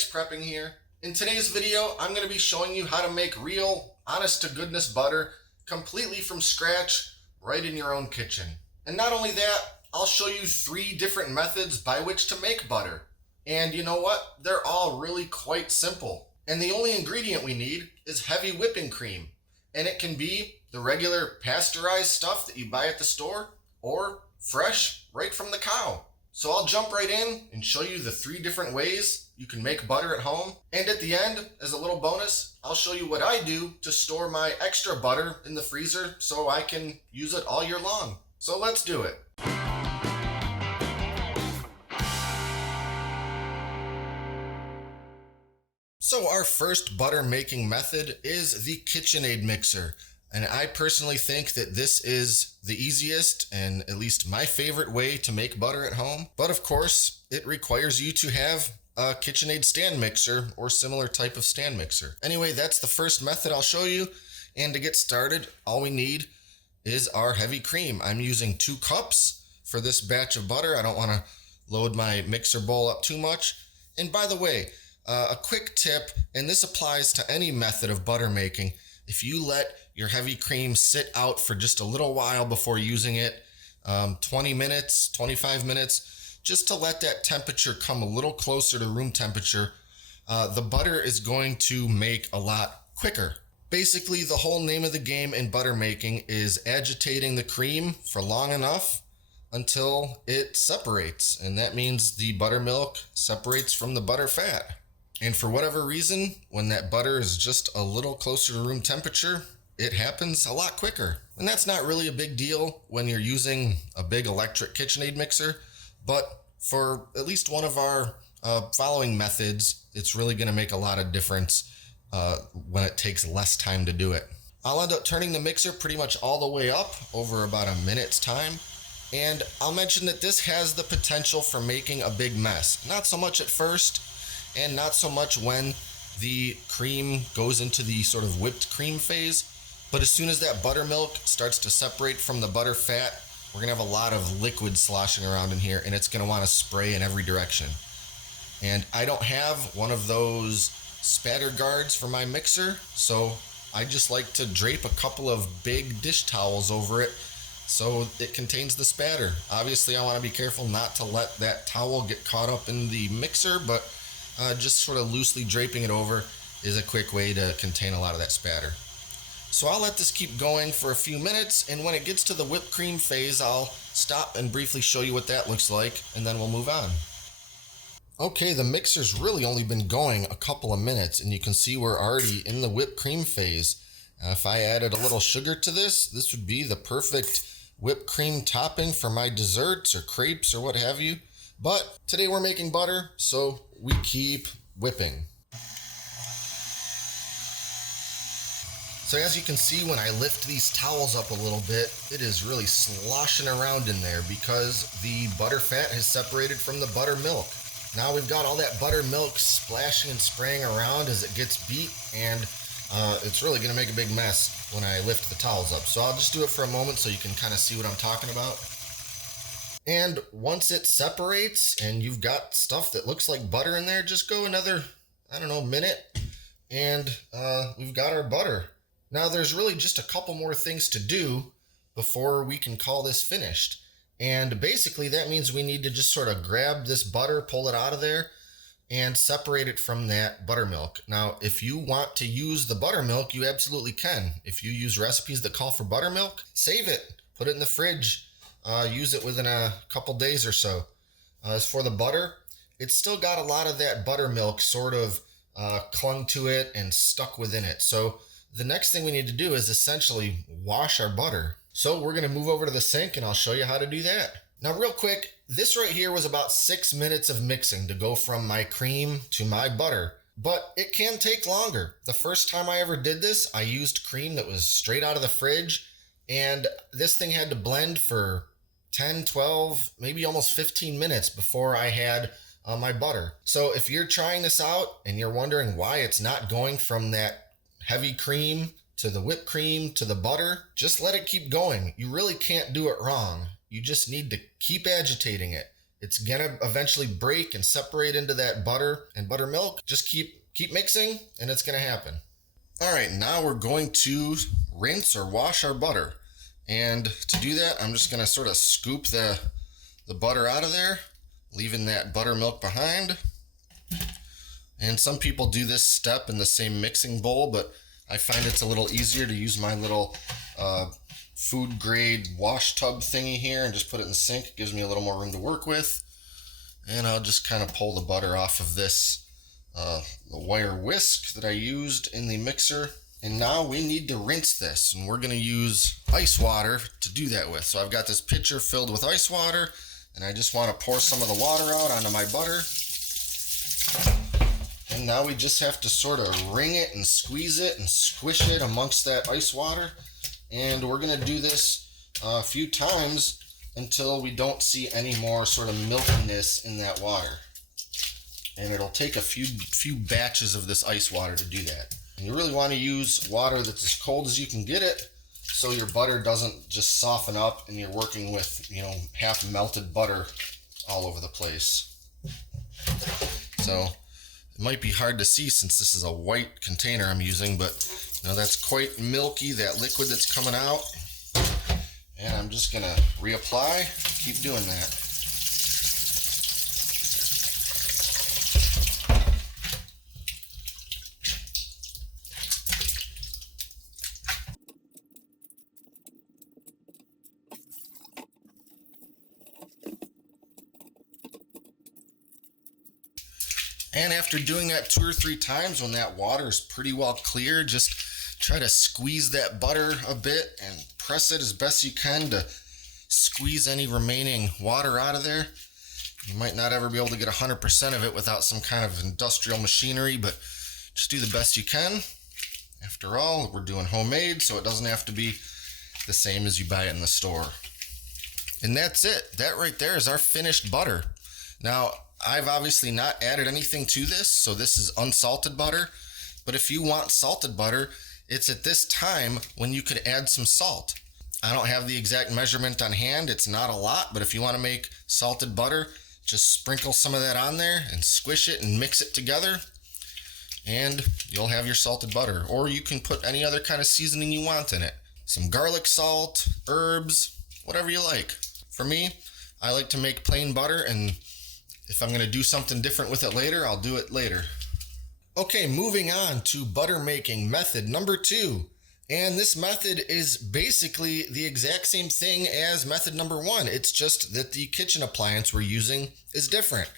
mix prepping here. In today's video, I'm going to be showing you how to make real, honest-to-goodness butter completely from scratch right in your own kitchen. And not only that, I'll show you 3 different methods by which to make butter. And you know what? They're all really quite simple. And the only ingredient we need is heavy whipping cream. And it can be the regular pasteurized stuff that you buy at the store or fresh right from the cow. So I'll jump right in and show you the 3 different ways you can make butter at home. And at the end, as a little bonus, I'll show you what I do to store my extra butter in the freezer so I can use it all year long. So let's do it. So our first butter making method is the KitchenAid mixer. And I personally think that this is the easiest and at least my favorite way to make butter at home. But of course, it requires you to have a KitchenAid stand mixer or similar type of stand mixer. Anyway, that's the first method I'll show you. And to get started, all we need is our heavy cream. I'm using 2 cups for this batch of butter. I don't want to load my mixer bowl up too much. And by the way, a quick tip, and this applies to any method of butter making. If you let your heavy cream sit out for just a little while before using it, 20 minutes, 25 minutes, just to let that temperature come a little closer to room temperature, the butter is going to make a lot quicker. Basically, the whole name of the game in butter making is agitating the cream for long enough until it separates. And that means the buttermilk separates from the butter fat. And for whatever reason, when that butter is just a little closer to room temperature, it happens a lot quicker. And that's not really a big deal when you're using a big electric KitchenAid mixer, but for at least one of our following methods, it's really gonna make a lot of difference when it takes less time to do it. I'll end up turning the mixer pretty much all the way up over about a minute's time. And I'll mention that this has the potential for making a big mess. Not so much at first, and not so much when the cream goes into the sort of whipped cream phase. But as soon as that buttermilk starts to separate from the butter fat, we're gonna have a lot of liquid sloshing around in here, and it's gonna wanna spray in every direction. And I don't have one of those spatter guards for my mixer, so I just like to drape a couple of big dish towels over it so it contains the spatter. Obviously, I wanna be careful not to let that towel get caught up in the mixer, but just sort of loosely draping it over is a quick way to contain a lot of that spatter. So I'll let this keep going for a few minutes, and when it gets to the whipped cream phase, I'll stop and briefly show you what that looks like, and then we'll move on. Okay, the mixer's really only been going a couple of minutes, and you can see we're already in the whipped cream phase. If I added a little sugar to this would be the perfect whipped cream topping for my desserts or crepes or what have you. But today we're making butter, so we keep whipping. So as you can see, when I lift these towels up a little bit, it is really sloshing around in there because the butter fat has separated from the buttermilk. Now we've got all that buttermilk splashing and spraying around as it gets beat, and it's really gonna make a big mess when I lift the towels up. So I'll just do it for a moment so you can kind of see what I'm talking about. And once it separates and you've got stuff that looks like butter in there, just go another, minute, and we've got our butter. Now there's really just a couple more things to do before we can call this finished. And basically that means we need to just sort of grab this butter, pull it out of there, and separate it from that buttermilk. Now, if you want to use the buttermilk, you absolutely can. If you use recipes that call for buttermilk, save it, put it in the fridge. Use it within a couple days or so. As for the butter, it's still got a lot of that buttermilk sort of clung to it and stuck within it. So the next thing we need to do is essentially wash our butter. So we're gonna move over to the sink and I'll show you how to do that. Now real quick, this right here was about 6 minutes of mixing to go from my cream to my butter. But it can take longer. The first time I ever did this, I used cream that was straight out of the fridge, and this thing had to blend for 10, 12, maybe almost 15 minutes before I had my butter. So if you're trying this out and you're wondering why it's not going from that heavy cream to the whipped cream to the butter, just let it keep going. You really can't do it wrong. You just need to keep agitating it. It's gonna eventually break and separate into that butter and buttermilk. Just keep mixing and it's gonna happen. All right, now we're going to rinse or wash our butter. And to do that, I'm just gonna sort of scoop the butter out of there, leaving that buttermilk behind. And some people do this step in the same mixing bowl, but I find it's a little easier to use my little food grade wash tub thingy here and just put it in the sink. It gives me a little more room to work with. And I'll just kind of pull the butter off of this the wire whisk that I used in the mixer. And now we need to rinse this, and we're going to use ice water to do that with. So I've got this pitcher filled with ice water, and I just want to pour some of the water out onto my butter. And now we just have to sort of wring it and squeeze it and squish it amongst that ice water. And we're going to do this a few times until we don't see any more sort of milkiness in that water. And it'll take a few batches of this ice water to do that. And you really want to use water that's as cold as you can get it, so your butter doesn't just soften up and you're working with, half melted butter all over the place. So it might be hard to see since this is a white container I'm using, but that's quite milky, that liquid that's coming out. And I'm just gonna reapply, keep doing that. And after doing that 2 or 3 times, when that water is pretty well clear, just try to squeeze that butter a bit and press it as best you can to squeeze any remaining water out of there. You might not ever be able to get 100% of it without some kind of industrial machinery, but just do the best you can. After all, we're doing homemade, so it doesn't have to be the same as you buy it in the store. And that's it. That right there is our finished butter. Now, I've obviously not added anything to this, so this is unsalted butter. But if you want salted butter, it's at this time when you could add some salt. I don't have the exact measurement on hand. It's not a lot, but if you want to make salted butter, just sprinkle some of that on there and squish it and mix it together, and you'll have your salted butter. Or you can put any other kind of seasoning you want in it. Some garlic salt, herbs, whatever you like. For me, I like to make plain butter, and if I'm going to do something different with it later, I'll do it later. Okay, moving on to butter making method number 2. And this method is basically the exact same thing as method number 1. It's just that the kitchen appliance we're using is different.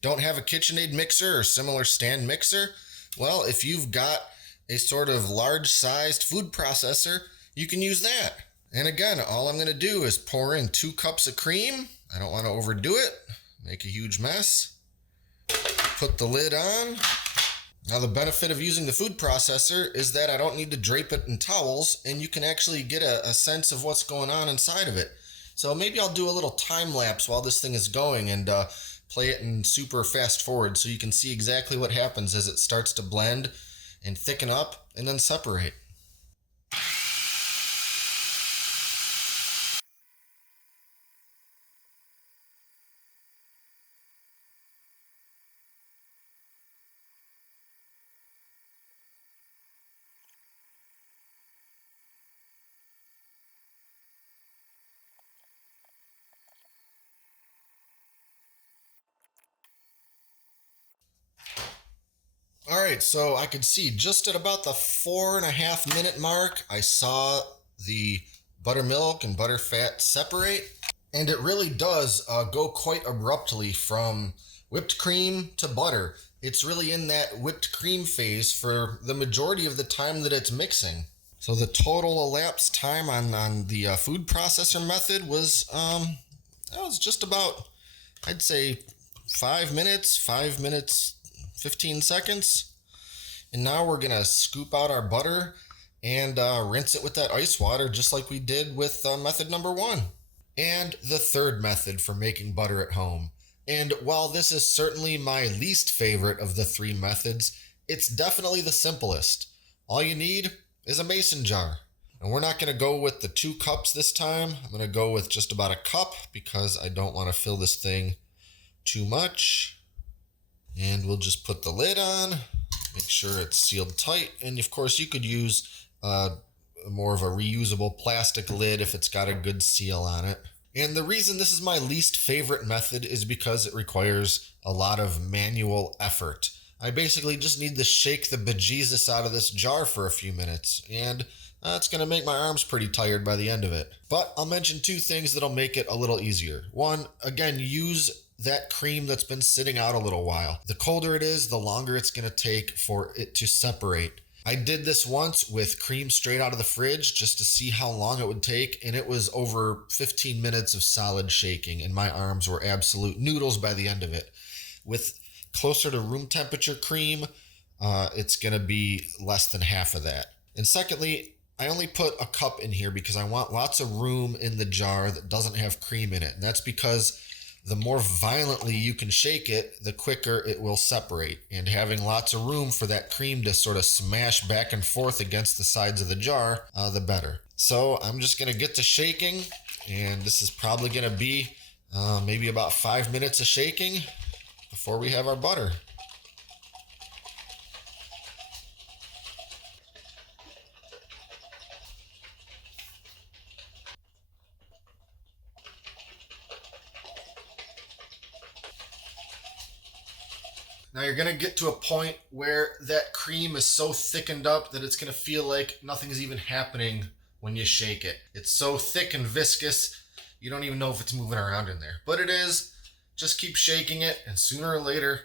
Don't have a KitchenAid mixer or similar stand mixer? Well, if you've got a sort of large-sized food processor, you can use that. And again, all I'm going to do is pour in 2 cups of cream. I don't want to overdo it. Make a huge mess. Put the lid on. Now the benefit of using the food processor is that I don't need to drape it in towels, and you can actually get a sense of what's going on inside of it. So maybe I'll do a little time lapse while this thing is going and play it in super fast forward so you can see exactly what happens as it starts to blend and thicken up and then separate. All right, so I could see just at about the 4.5 minute mark, I saw the buttermilk and butterfat separate. And it really does go quite abruptly from whipped cream to butter. It's really in that whipped cream phase for the majority of the time that it's mixing. So the total elapsed time on the food processor method was just about, I'd say 5 minutes, 15 seconds. And now we're gonna scoop out our butter and rinse it with that ice water just like we did with method number 1. And the third method for making butter at home. And while this is certainly my least favorite of the 3 methods, it's definitely the simplest. All you need is a mason jar. And we're not gonna go with the 2 cups this time. I'm gonna go with just about a cup because I don't wanna fill this thing too much. And we'll just put the lid on, make sure it's sealed tight. And of course you could use more of a reusable plastic lid if it's got a good seal on it. And the reason this is my least favorite method is because it requires a lot of manual effort. I basically just need to shake the bejesus out of this jar for a few minutes, and that's going to make my arms pretty tired by the end of it. But I'll mention two things that'll make it a little easier. One, again, use that cream that's been sitting out a little while. The colder it is, the longer it's going to take for it to separate. I did this once with cream straight out of the fridge just to see how long it would take, and it was over 15 minutes of solid shaking, and my arms were absolute noodles by the end of it. With closer to room temperature cream, it's going to be less than half of that. And secondly, I only put a cup in here because I want lots of room in the jar that doesn't have cream in it. And that's because the more violently you can shake it, the quicker it will separate. And having lots of room for that cream to sort of smash back and forth against the sides of the jar, the better. So I'm just going to get to shaking, and this is probably going to be maybe about 5 minutes of shaking before we have our butter. Now you're going to get to a point where that cream is so thickened up that it's going to feel like nothing's even happening when you shake it. It's so thick and viscous, you don't even know if it's moving around in there. But it is. Just keep shaking it, and sooner or later,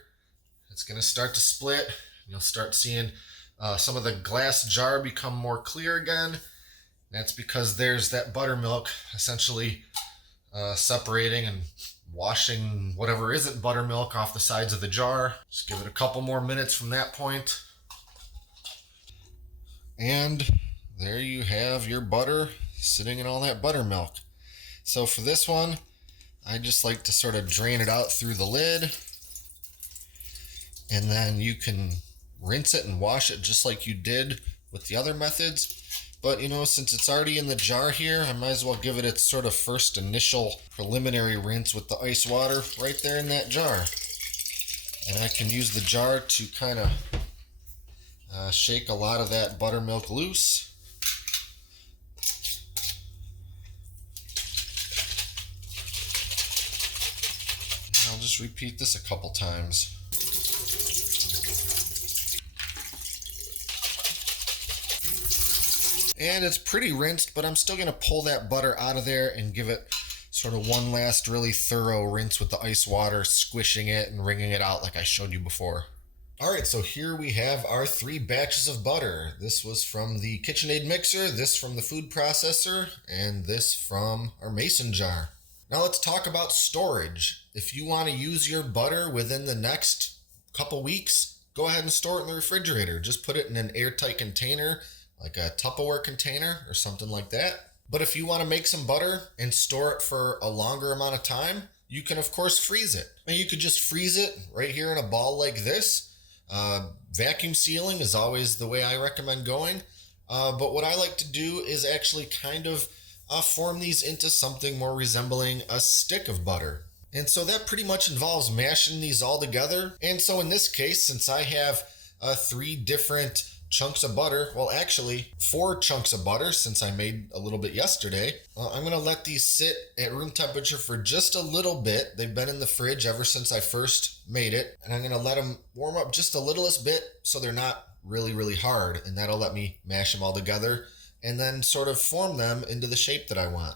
it's going to start to split. You'll start seeing some of the glass jar become more clear again. That's because there's that buttermilk essentially separating and washing whatever isn't buttermilk off the sides of the jar. Just give it a couple more minutes from that point. And there you have your butter sitting in all that buttermilk. So for this one, I just like to sort of drain it out through the lid, and then you can rinse it and wash it just like you did with the other methods. But since it's already in the jar here, I might as well give it its sort of first initial preliminary rinse with the ice water right there in that jar. And I can use the jar to kind of shake a lot of that buttermilk loose. I'll just repeat this a couple times. And it's pretty rinsed, but I'm still going to pull that butter out of there and give it sort of one last really thorough rinse with the ice water, squishing it and wringing it out like I showed you before. All right, so here we have our 3 batches of butter. This was from the KitchenAid mixer, this from the food processor, and this from our mason jar. Now let's talk about storage. If you want to use your butter within the next couple weeks, go ahead and store it in the refrigerator. Just put it in an airtight container, like a Tupperware container or something like that. But if you want to make some butter and store it for a longer amount of time, you can of course freeze it. And you could just freeze it right here in a ball like this. Vacuum sealing is always the way I recommend going. But what I like to do is actually kind of form these into something more resembling a stick of butter. And so that pretty much involves mashing these all together. And so in this case, since I have 3 different chunks of butter, well actually 4 chunks of butter since I made a little bit yesterday, I'm going to let these sit at room temperature for just a little bit. They've been in the fridge ever since I first made it, and I'm going to let them warm up just the littlest bit so they're not really hard, and that'll let me mash them all together and then sort of form them into the shape that I want.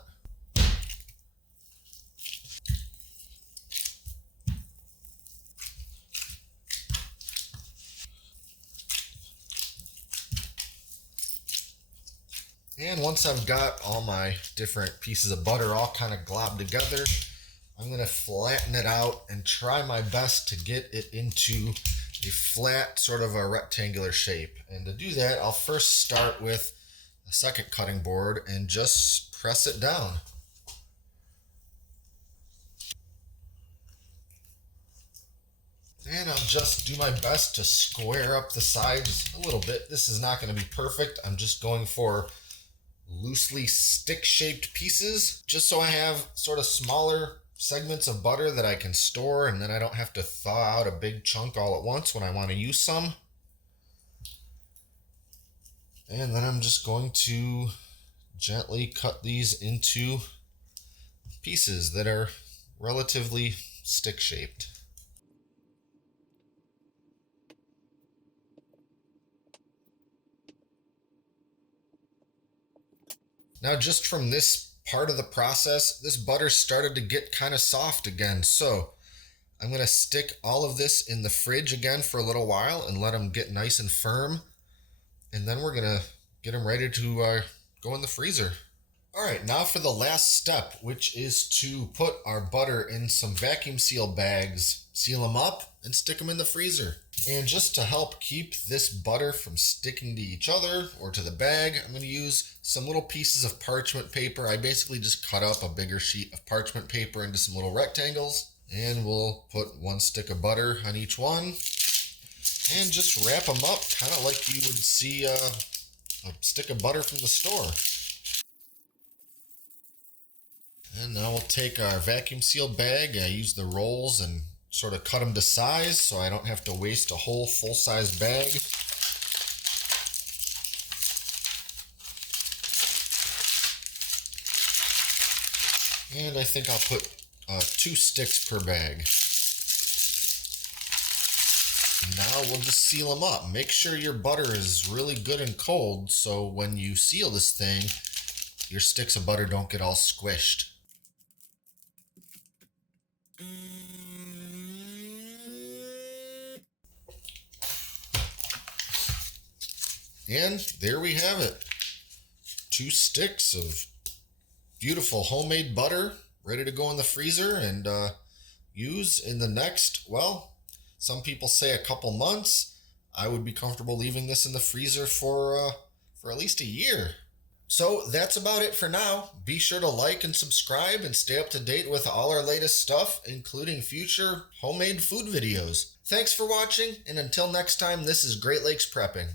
And once I've got all my different pieces of butter all kind of globbed together, I'm going to flatten it out and try my best to get it into a flat sort of a rectangular shape. And to do that, I'll first start with a second cutting board and just press it down. And I'll just do my best to square up the sides a little bit. This is not going to be perfect. I'm just going for loosely stick-shaped pieces, just so I have sort of smaller segments of butter that I can store, and then I don't have to thaw out a big chunk all at once when I want to use some. And then I'm just going to gently cut these into pieces that are relatively stick-shaped. Now, just from this part of the process, this butter started to get kind of soft again. So I'm going to stick all of this in the fridge again for a little while and let them get nice and firm. And then we're going to get them ready to go in the freezer. All right, now for the last step, which is to put our butter in some vacuum seal bags, seal them up, and stick them in the freezer. And just to help keep this butter from sticking to each other or to the bag, I'm going to use some little pieces of parchment paper. I basically just cut up a bigger sheet of parchment paper into some little rectangles, and we'll put one stick of butter on each one and just wrap them up kind of like you would see a stick of butter from the store. And now we'll take our vacuum seal bag. I use the rolls and sort of cut them to size so I don't have to waste a whole full-size bag. And I think I'll put 2 sticks per bag. Now we'll just seal them up. Make sure your butter is really good and cold so when you seal this thing, your sticks of butter don't get all squished. And there we have it. 2 sticks of beautiful homemade butter ready to go in the freezer and use in the next, well, some people say a couple months. I would be comfortable leaving this in the freezer for at least a year. So that's about it for now. Be sure to like and subscribe and stay up to date with all our latest stuff, including future homemade food videos. Thanks for watching, and until next time, this is Great Lakes Prepping.